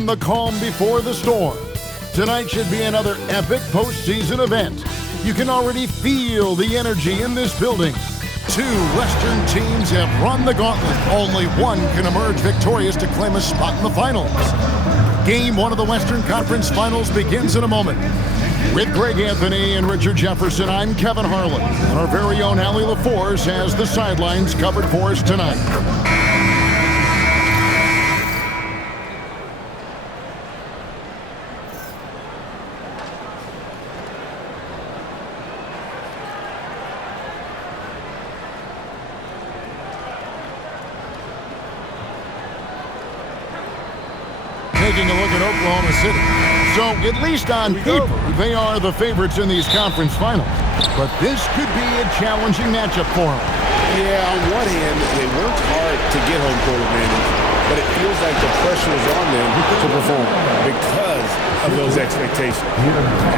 everyone the calm before the storm. Tonight should be another epic postseason event. You can already feel the energy in this building. Two Western teams have run the gauntlet. Only one can emerge victorious to claim a spot in the finals. Game one of the Western Conference Finals begins in a moment. With Greg Anthony and Richard Jefferson, I'm Kevin Harlan. And our very own Allie LaForce has the sidelines covered for us tonight. Taking a look at Oklahoma City. So, at least on paper, they are the favorites in these conference finals. But this could be a challenging matchup for them. Yeah, on one hand, they worked hard to get home court advantage, but it feels like the pressure is on them to perform because of those expectations.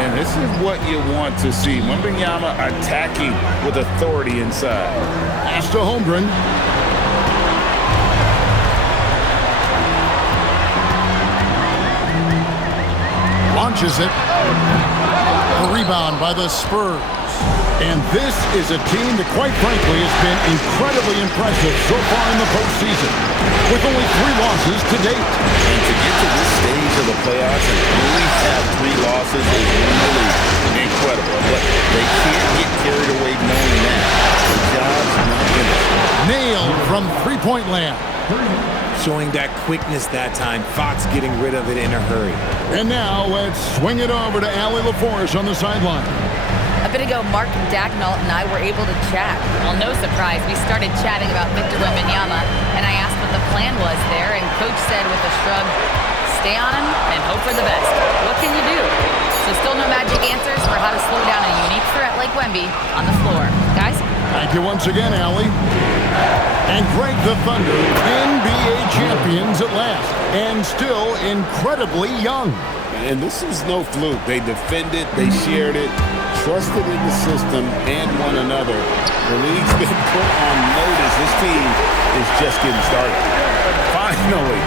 And this is what you want to see. Wembanyama attacking with authority inside. Pass to Holmgren. Launches it. A rebound by the Spurs. And this is a team that, quite frankly, has been incredibly impressive so far in the postseason, with only 3 losses to date. And to get to this stage of the playoffs and only have 3 losses is really incredible. But they can't get carried away knowing that. The job's not finished. Nailed from three-point land. Showing that quickness that time. Fox getting rid of it in a hurry. And now let's swing it over to Allie LaForce on the sideline. A bit ago, Mark Dagnall and I were able to chat. Well, no surprise, we started chatting about Victor Wembanyama, and I asked what the plan was there, and Coach said with a shrug, stay on him and hope for the best. What can you do? So still no magic answers for how to slow down a unique threat like Wemby on the floor. Guys? Thank you once again, Allie. And Greg, the Thunder, NBA champions at last, and still incredibly young. And this is no fluke. They defended, they shared it, trusted in the system and one another. The league's been put on notice. This team is just getting started. Finally,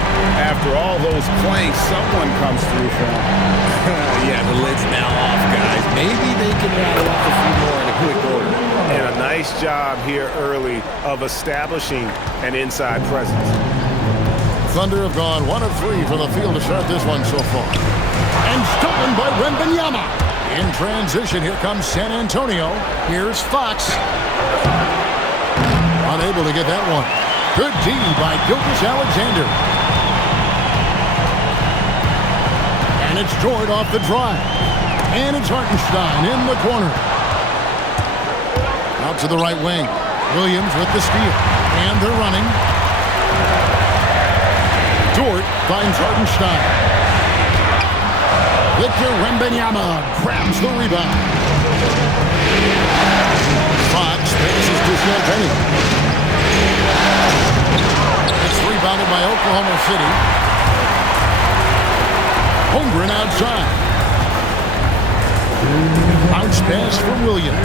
after all those planks, someone comes through for them. Yeah, the lid's now off, guys. Maybe they can rattle off a few more in a quick order. And a nice job here early of establishing an inside presence. Thunder have gone 1 of 3 from the field to start this one so far. And stolen by Wembanyama. In transition, here comes San Antonio. Here's Fox. Unable to get that one. Good D by Gilgeous-Alexander. And it's Jordan off the drive. And it's Hartenstein in the corner. Out to the right wing. Williams with the steal. And they're running. Dort finds Hartenstein. Victor Wembanyama grabs the rebound. Fox passes to Champagne. It's rebounded by Oklahoma City. Holmgren outside. Bounce pass for Williams.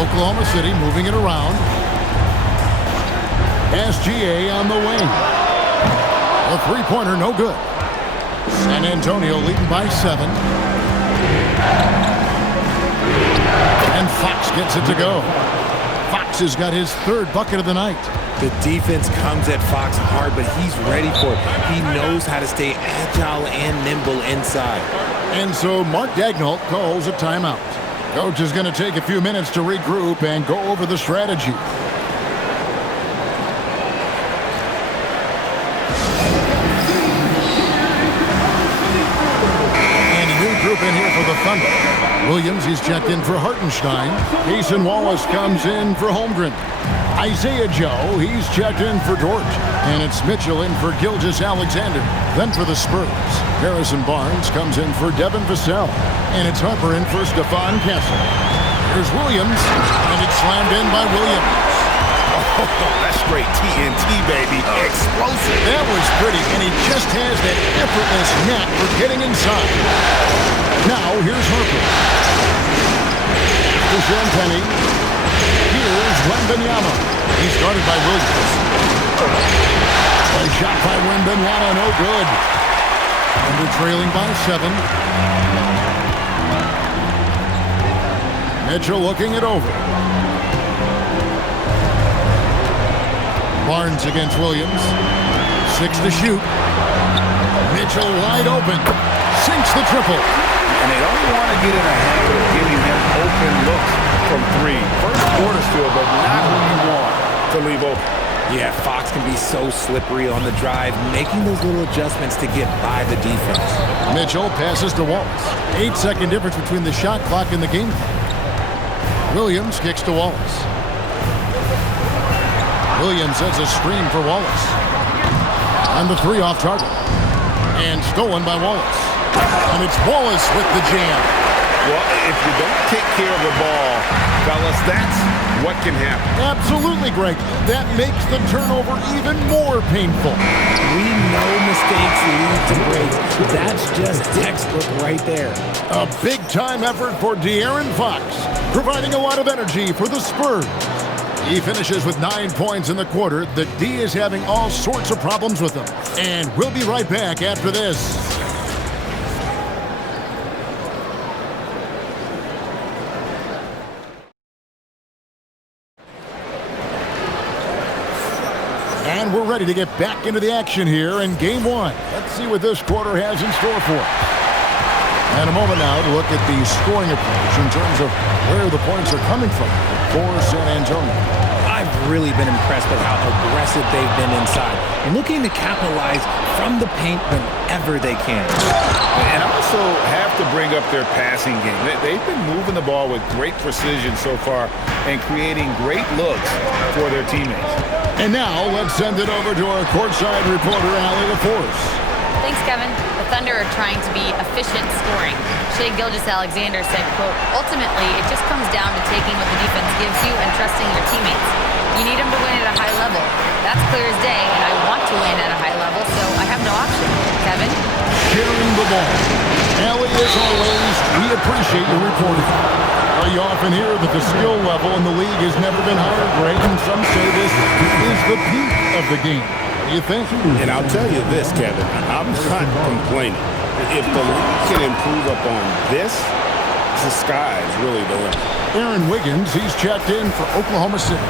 Oklahoma City moving it around. SGA on the wing. A three-pointer, no good. San Antonio leading by 7. And Fox gets it to go. Fox has got his 3rd bucket of the night. The defense comes at Fox hard, but he's ready for it. He knows how to stay agile and nimble inside. And so Mark Dagnall calls a timeout. Coach is going to take a few minutes to regroup and go over the strategy. Group in here for the Thunder. Williams, he's checked in for Hartenstein. Cason Wallace comes in for Holmgren. Isaiah Joe, he's checked in for Dort. And it's Mitchell in for Gilgeous-Alexander. Then for the Spurs, Harrison Barnes comes in for Devin Vassell. And it's Harper in for Stephon Castle. Here's Williams, and it's slammed in by Williams. Oh, that's great TNT, baby. Explosive. That was pretty, and he just has that effortless knack for getting inside. Now, here's Harper. To Champagne. Here's Wembanyama. He's guarded by Williams. A shot by Wembanyama, no good. And they're trailing by 7. Mitchell looking it over. Barnes against Williams. 6 to shoot. Mitchell wide open. Sinks the triple. And they don't want to get in a habit of giving him open looks from 3. First quarter still, but not who you want to leave open. Yeah, Fox can be so slippery on the drive, making those little adjustments to get by the defense. Mitchell passes to Wallace. 8-second difference between the shot clock and the game clock. Williams kicks to Wallace. Williams has a screen for Wallace. On the 3 off target. And stolen by Wallace. And it's Wallace with the jam. Well, if you don't take care of the ball, fellas, that's what can happen. Absolutely, Greg. That makes the turnover even more painful. We know mistakes lead to breaks. That's just textbook right there. A big-time effort for De'Aaron Fox, providing a lot of energy for the Spurs. He finishes with 9 points in the quarter. The D is having all sorts of problems with him. And we'll be right back after this. And we're ready to get back into the action here in Game 1. Let's see what this quarter has in store for us. And a moment now to look at the scoring approach in terms of where the points are coming from for San Antonio. I've really been impressed with how aggressive they've been inside, looking to capitalize from the paint whenever they can. And also have to bring up their passing game. They've been moving the ball with great precision so far and creating great looks for their teammates. And now let's send it over to our courtside reporter, Allie LaForce. Thanks, Kevin. The Thunder are trying to be efficient scoring. Shai Gilgeous-Alexander said, quote, ultimately, it just comes down to taking what the defense gives you and trusting your teammates. You need them to win at a high level. That's clear as day, and I want to win at a high level, so I have no option. Kevin? Sharing the ball. Allie, as always, we appreciate your reporting. You often hear that the skill level in the league has never been higher, Greg, and some say this is the peak of the game. What do you think? And I'll tell you this, Kevin, I'm not complaining. If the league can improve upon this, the sky is really the limit. Aaron Wiggins, he's checked in for Oklahoma City.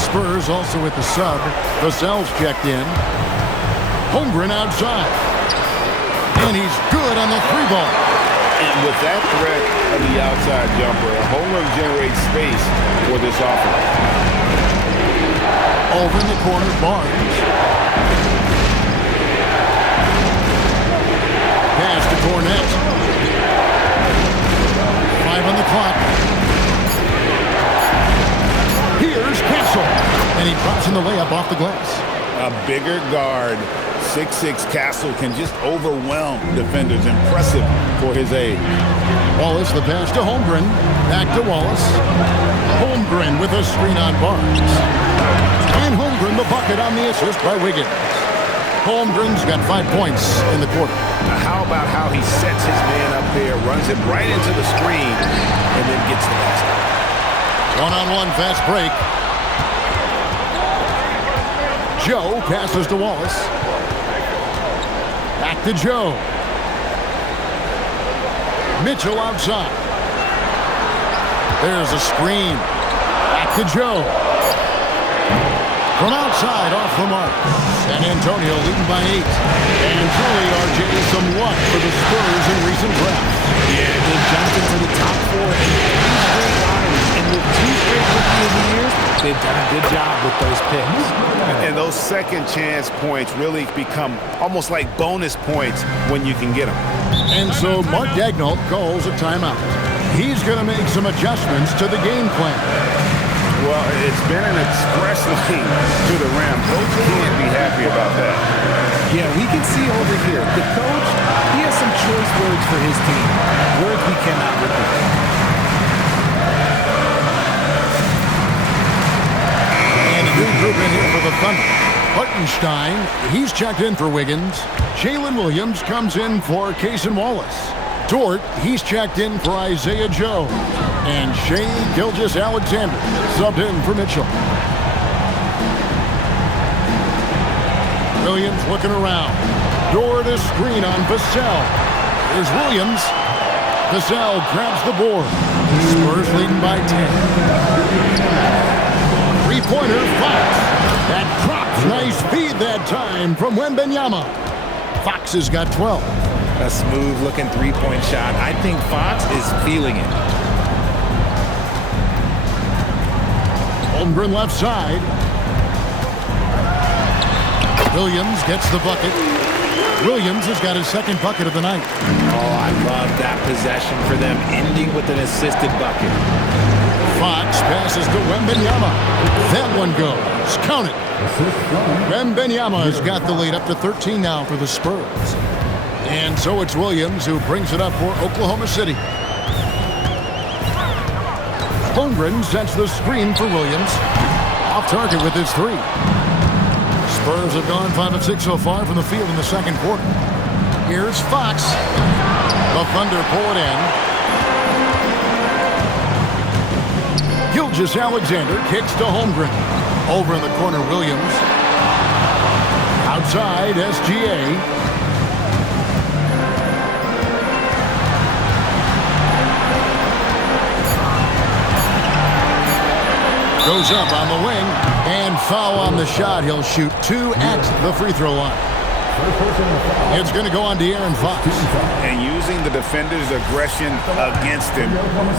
Spurs also with the sub. Vassell's checked in. Holmgren outside. And he's good on the 3-ball. And with that threat of the outside jumper, Holmgren generates space for this offense. Over in the corner, Barnes. Pass to Cornette. 5 on the clock. Here's Castle. And he drops in the layup off the glass. A bigger guard, 6'6" Castle, can just overwhelm defenders. Impressive for his age. Wallace, the pass to Holmgren. Back to Wallace. Holmgren with a screen on Barnes. And Holmgren the bucket on the assist by Wiggins. Holmgren's got 5 points in the quarter. Now how about how he sets his man up there, runs him right into the screen, and then gets the basket. One-on-one fast break. Joe passes to Wallace. Back to Joe. Mitchell outside. There's a screen. Back to Joe. From outside, off the mark. San Antonio leading by 8. And truly, RJ, some luck for the Spurs in recent drafts. Yeah, they jumped into the top 4 in 3 straight lotteries. And with 2 straight Rookie of the Years, they've done a good job with those picks. And those second chance points really become almost like bonus points when you can get them. And so Mark Daigneault calls a timeout. He's going to make some adjustments to the game plan. Well, it's been an express lane to the rim. Coach can't be happy about that. Yeah, we can see over here. The coach, he has some choice words for his team. Words we cannot repeat. And a new group in here for the Thunder. Hartenstein, he's checked in for Wiggins. Jalen Williams comes in for Cason Wallace. Dort, he's checked in for Isaiah Joe. And Shai Gilgeous-Alexander subbed in for Mitchell. Williams looking around. Door to screen on Vassell. Here's Williams. Vassell grabs the board. Spurs leading by 10. Three-pointer, Fox. That drops. Nice feed that time from Wembanyama. Fox has got 12. A smooth-looking three-point shot. I think Fox is feeling it. Holmgren left side. Williams gets the bucket. Williams has got his second bucket of the night. Oh, I love that possession for them, ending with an assisted bucket. Fox passes to Wembanyama. That one goes. Count it. Wembanyama has got the lead up to 13 now for the Spurs. And so it's Williams who brings it up for Oklahoma City. Holmgren sets the screen for Williams. Off target with his three. Spurs have gone 5 of 6 so far from the field in the second quarter. Here's Fox. The Thunder pull it in. Gilgeous-Alexander kicks to Holmgren. Over in the corner, Williams. Outside, SGA. Goes up on the wing, and foul on the shot. He'll shoot 2 at the free throw line. It's going to go on De'Aaron Fox. And using the defender's aggression against him,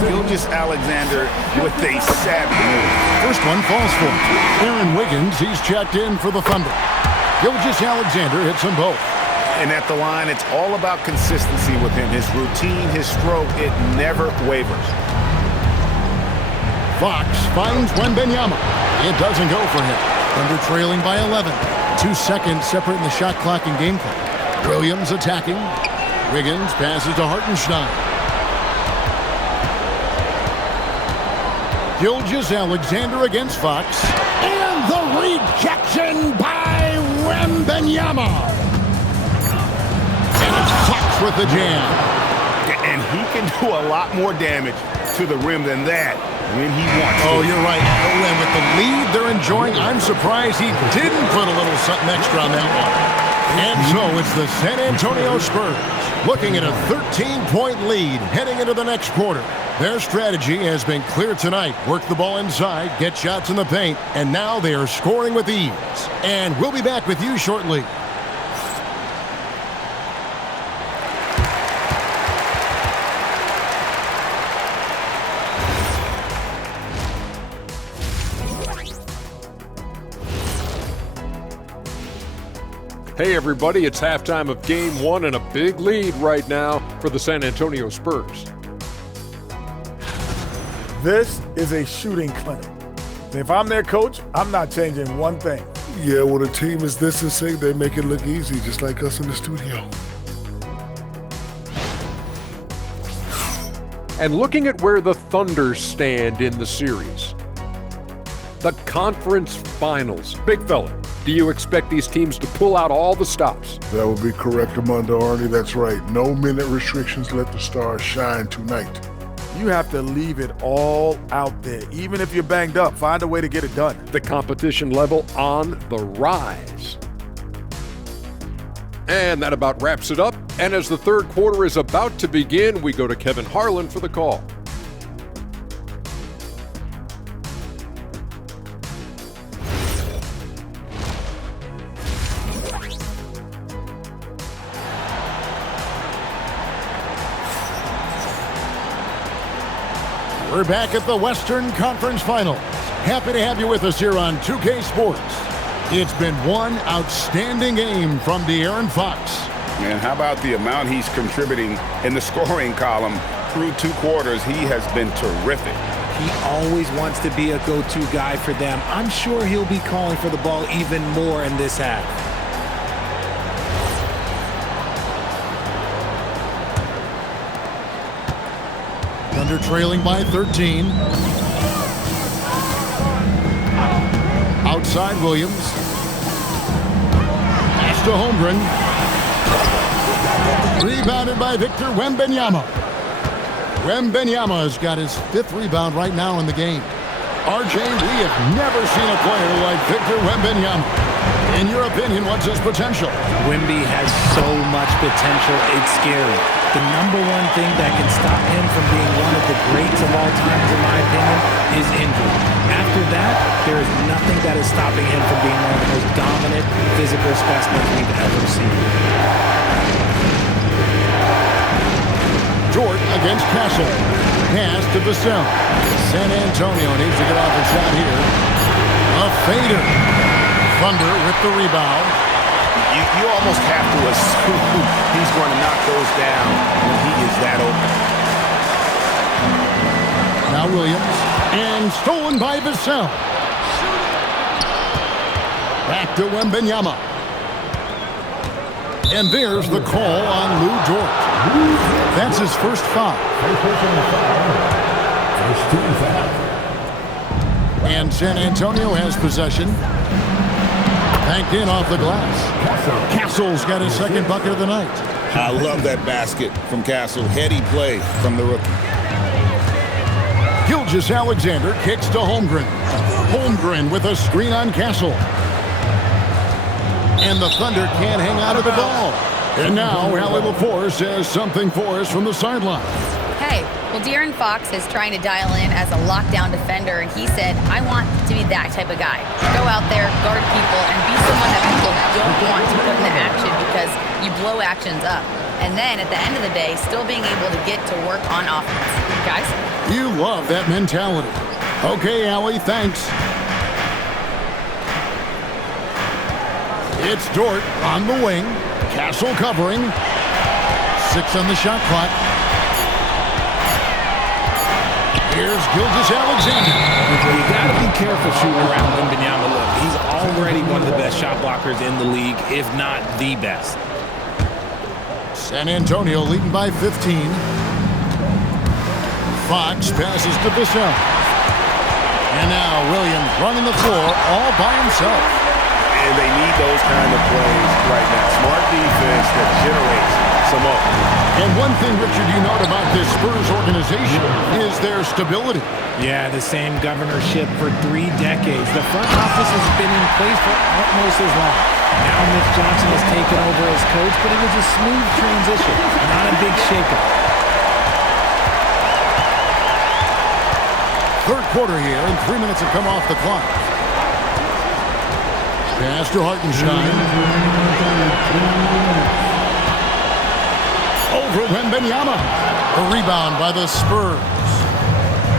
Gilgeous-Alexander with a savvy move. First one falls for him. Aaron Wiggins, he's checked in for the Thunder. Gilgeous-Alexander hits them both. And at the line, it's all about consistency with him. His routine, his stroke, it never wavers. Fox finds Wembanyama. It doesn't go for him. Thunder trailing by 11. 2 seconds separating the shot clock and game clock. Williams attacking. Wiggins passes to Hartenstein. Gilgeous-Alexander against Fox. And the rejection by Wembanyama. And it's Fox with the jam. And he can do a lot more damage to the rim than that when he wants to. Oh, you're right. Oh, and with the lead they're enjoying, I'm surprised he didn't put a little something extra on that one. And so it's the San Antonio Spurs looking at a 13-point lead heading into the next quarter. Their strategy has been clear tonight. Work the ball inside, get shots in the paint, and now they are scoring with ease. And we'll be back with you shortly. Hey everybody, it's halftime of Game 1 and a big lead right now for the San Antonio Spurs. This is a shooting clinic. If I'm their coach, I'm not changing one thing. Yeah, when a team is this in sync, they make it look easy, just like us in the studio. And looking at where the Thunder stand in the series. The conference finals. Big fella, do you expect these teams to pull out all the stops? That would be correct, Armando Arnie. That's right. No minute restrictions. Let the stars shine tonight. You have to leave it all out there. Even if you're banged up, find a way to get it done. The competition level on the rise. And that about wraps it up. And as the third quarter is about to begin, we go to Kevin Harlan for the call. We're back at the Western Conference Finals. Happy to have you with us here on 2K Sports. It's been one outstanding game from De'Aaron Fox. And how about the amount he's contributing in the scoring column through 2 quarters? He has been terrific. He always wants to be a go-to guy for them. I'm sure he'll be calling for the ball even more in this half. Thunder trailing by 13. Outside Williams. Pass to Holmgren. Rebounded by Victor Wembanyama. Wembanyama has got his 5th rebound right now in the game. RJ, we have never seen a player like Victor Wembanyama. In your opinion, what's his potential? Wemby has so much potential, it's scary. The number one thing that can stop him from being one of the greats of all times, in my opinion, is injury. After that, there is nothing that is stopping him from being one of the most dominant physical specimens we've ever seen. Dort against Castle. Pass to Vassell. San Antonio needs to get off a shot here. A fader. Thunder with the rebound. You almost have to assume he's going to knock those down when he is that open. Now Williams. And stolen by Vassell. Back to Wembanyama. And there's the call on Lou Dort. That's his first foul. And San Antonio has possession. Banked in off the glass. Castle's got his second bucket of the night. I love that basket from Castle. Heady play from the rookie. Gilgeous-Alexander kicks to Holmgren. Holmgren with a screen on Castle. And the Thunder can't hang out of the ball. And now Allie LaForce says something for us from the sideline. Hey, well, De'Aaron Fox is trying to dial in as a lockdown defender, and he said, I want to be that type of guy. Go out there, guard people, and be someone that people don't want to put into action because you blow actions up. And then at the end of the day, still being able to get to work on offense. Guys? You love that mentality. Okay, Allie, thanks. It's Dort on the wing. Castle covering. 6 on the shot clock. Here's Gilgeous-Alexander. You got to be careful shooting around Wembanyama. Look, he's already one of the best shot blockers in the league, if not the best. San Antonio leading by 15. Fox passes to Vassell. And now Williams running the floor all by himself. And they need those kind of plays right now. Smart defense that generates some offense. And one thing, Richard, you note about this Spurs organization is their stability. Yeah, the same governorship for 3 decades. The front office has been in place for almost as long. Now Mitch Johnson has taken over as coach, but it was a smooth transition, not a big shakeup. Third quarter here, and 3 minutes have come off the clock. Pass to Hartenstein. Over Wembanyama. A rebound by the Spurs.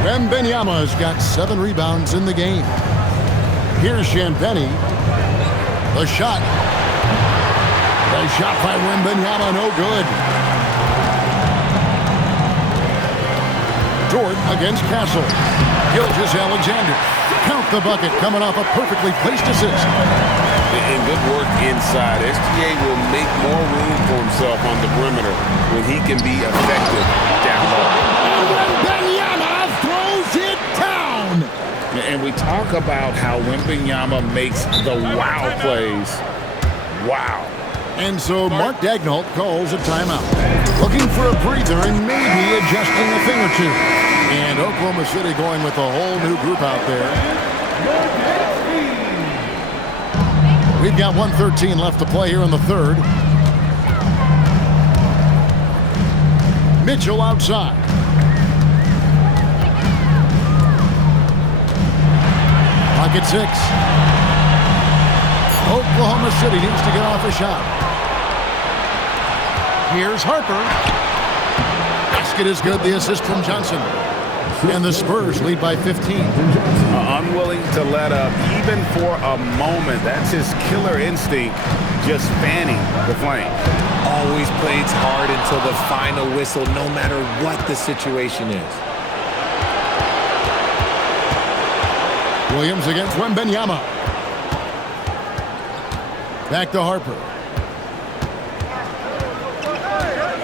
Wembanyama's got 7 rebounds in the game. Here's Champagnie. The shot. The shot by Wembanyama, no good. Dort against Castle. Gilgeous-Alexander. Count the bucket coming off a perfectly placed assist. And good work inside. SGA will make more room for himself on the perimeter when he can be effective down low. Wembanyama throws it down. And we talk about how Wembanyama makes the wow plays. Wow. And so Mark Daigneault calls a timeout. Looking for a breather and maybe adjusting a thing or two. And Oklahoma City going with a whole new group out there. We've got 1:13 left to play here in the third. Mitchell outside. Pocket 6. Oklahoma City needs to get off a shot. Here's Harper. Basket is good. The assist from Johnson. And the Spurs lead by 15. Unwilling to let up even for a moment. That's his killer instinct, just fanning the flame. Always plays hard until the final whistle, no matter what the situation is. Williams against Wembanyama. Back to Harper.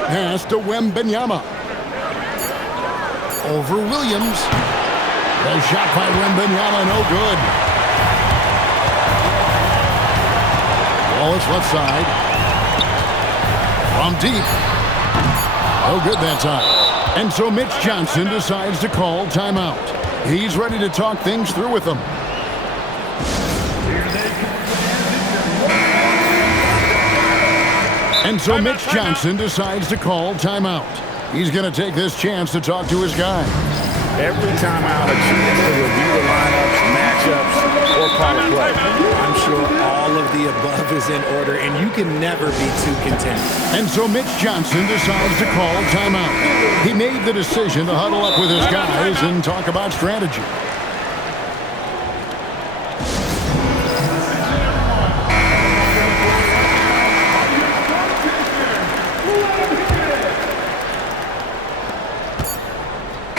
Pass to Wembanyama. Over Williams. The shot by Wembanyama, no good. Wallace left side. From deep. No good that time. And so Mitch Johnson decides to call timeout. He's ready to talk things through with them. And so Mitch Johnson decides to call timeout. He's going to take this chance to talk to his guy. Every timeout, a chance to review the lineups, matchups, or call a play. I'm sure all of the above is in order, and you can never be too content. And so Mitch Johnson decides to call timeout. He made the decision to huddle up with his guys and talk about strategy.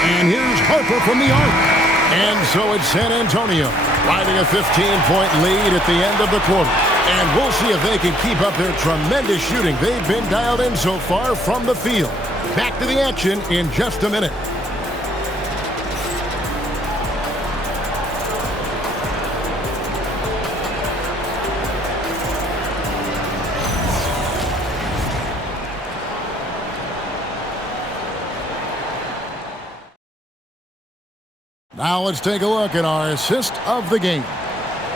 And here's Harper from the arc. And so it's San Antonio riding a 15-point lead at the end of the quarter. And we'll see if they can keep up their tremendous shooting they've been dialed in so far from the field. Back to the action in just a minute. Now let's take a look at our assist of the game.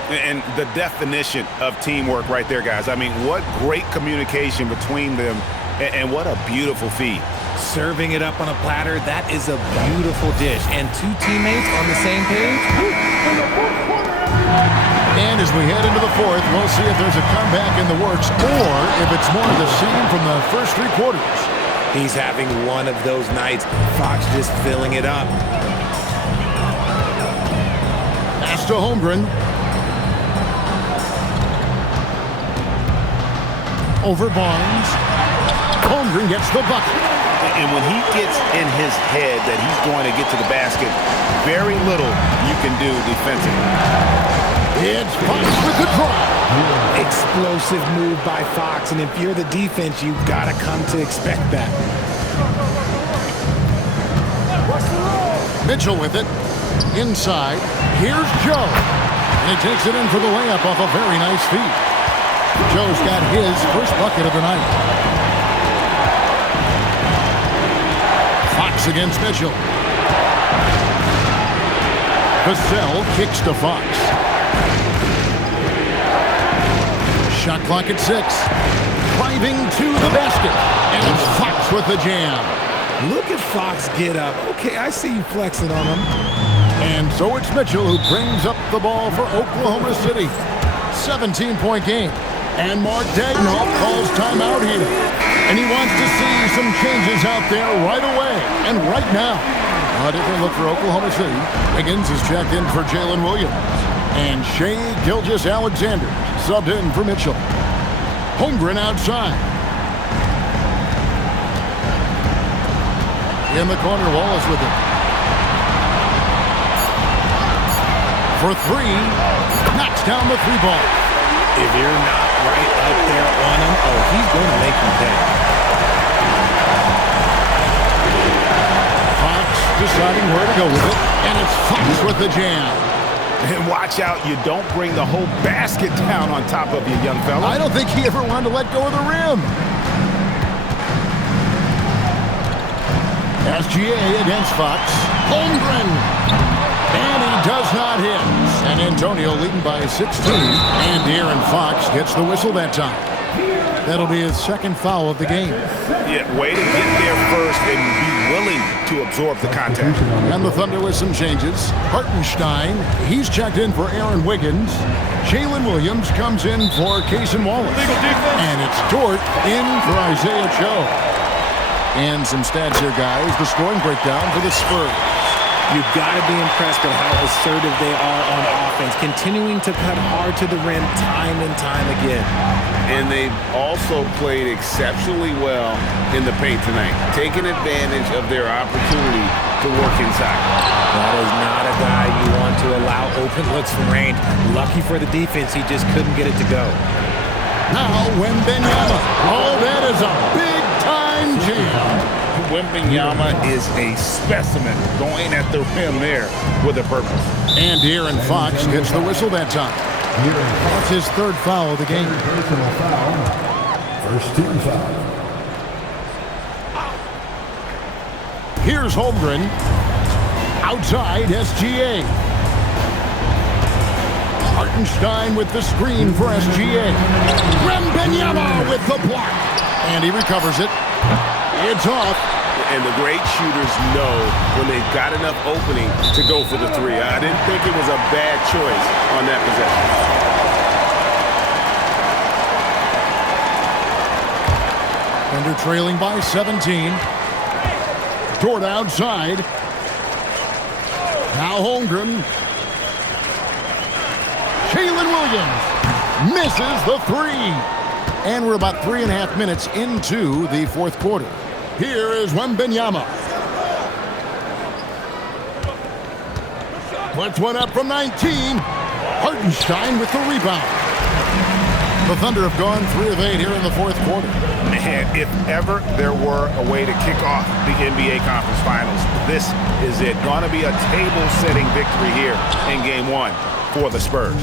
And the definition of teamwork right there, guys. I mean, what great communication between them, and what a beautiful feed. Serving it up on a platter, that is a beautiful dish. And two teammates on the same page. And as we head into the fourth, we'll see if there's a comeback in the works or if it's more of the same from the first three quarters. He's having one of those nights. Fox just filling it up. Pass to Holmgren. Over Barnes. Holmgren gets the bucket. And when he gets in his head that he's going to get to the basket, very little you can do defensively. It's Fox with the drive. Explosive move by Fox, and if you're the defense, you've got to come to expect that. Mitchell with it. Inside. Here's Joe. And he takes it in for the layup off a very nice feed. Joe's got his first bucket of the night. Fox against Mitchell. Vassell kicks to Fox. Shot clock at 6. Driving to the basket. And it's Fox with the jam. Look at Fox get up. Okay, I see you flexing on him. And so it's Mitchell who brings up the ball for Oklahoma City. 17-point game. And Mark Daigneault calls timeout here. And he wants to see some changes out there right away and right now. A different look for Oklahoma City. Higgins is checked in for Jalen Williams. And Shai Gilgeous-Alexander subbed in for Mitchell. Holmgren outside. In the corner, Wallace with it. For 3, knocks down the 3 ball. If you're not right up there on him, oh, he's going to make you pay. Fox deciding where to go with it, and it's Fox with the jam. And watch out, you don't bring the whole basket down on top of you, young fella. I don't think he ever wanted to let go of the rim. SGA against Fox. Holmgren. And he does not hit. San Antonio leading by 16. And De'Aaron Fox gets the whistle that time. That'll be his second foul of the game. Yeah, way to get there first and be willing to absorb the contact. And the Thunder with some changes. Hartenstein, he's checked in for Aaron Wiggins. Jalen Williams comes in for Cason Wallace. And it's Dort in for Isaiah Joe. And some stats here, guys. The scoring breakdown for the Spurs. You've got to be impressed with how assertive they are on offense, continuing to cut hard to the rim time and time again. And they've also played exceptionally well in the paint tonight, taking advantage of their opportunity to work inside. That is not a guy you want to allow open looks from range. Lucky for the defense, he just couldn't get it to go. Now, Wembanyama. Oh, that is a big-time jam. Wembanyama is a specimen going at the rim there with a purpose. And De'Aaron Fox gets the whistle that time. That's his third foul of the game. First team foul. Here's Holmgren. Outside, SGA. Hartenstein with the screen for SGA. Wembanyama with the block. And he recovers it. It's off. And the great shooters know when they've got enough opening to go for the three. I didn't think it was a bad choice on that possession. Thunder trailing by 17. Toward outside. Now Holmgren. Jalen Williams misses the three. And we're about 3.5 minutes into the fourth quarter. Here is Wembanyama. Puts one up from 19. Hartenstein with the rebound. The Thunder have gone 3 of 8 here in the fourth quarter. Man, if ever there were a way to kick off the NBA Conference Finals, this is it. Going to be a table-setting victory here in Game 1 for the Spurs.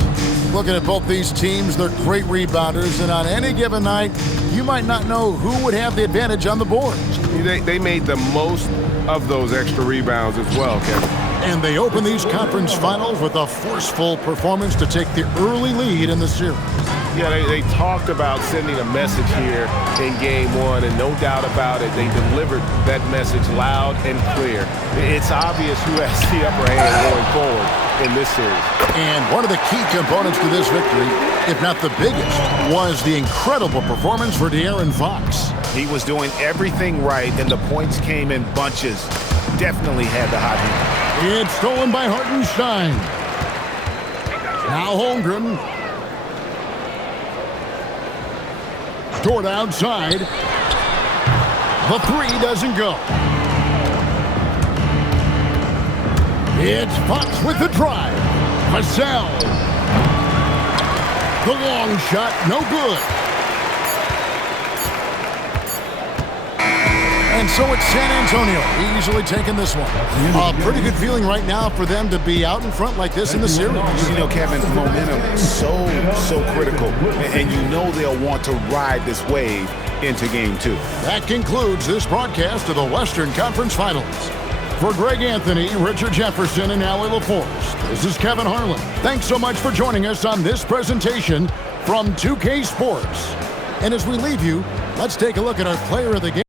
Looking at both these teams, they're great rebounders, and on any given night, you might not know who would have the advantage on the board. They made the most of those extra rebounds as well, Kevin. And they open these conference finals with a forceful performance to take the early lead in the series. Yeah, they talked about sending a message here in Game 1, and no doubt about it, they delivered that message loud and clear. It's obvious who has the upper hand going forward in this series. And one of the key components to this victory, if not the biggest, was the incredible performance for De'Aaron Fox. He was doing everything right, and the points came in bunches. Definitely had the hot hand. It's stolen by Hartenstein. Now Holmgren. Toward outside. The three doesn't go. It's Fox with the drive. Vassell. The long shot, no good. And so it's San Antonio easily taking this one. A pretty good feeling right now for them to be out in front like this in the series. You know, Kevin, momentum is so critical. And you know they'll want to ride this wave into Game 2. That concludes this broadcast of the Western Conference Finals. For Greg Anthony, Richard Jefferson, and Allie LaForce, this is Kevin Harlan. Thanks so much for joining us on this presentation from 2K Sports. And as we leave you, let's take a look at our player of the game.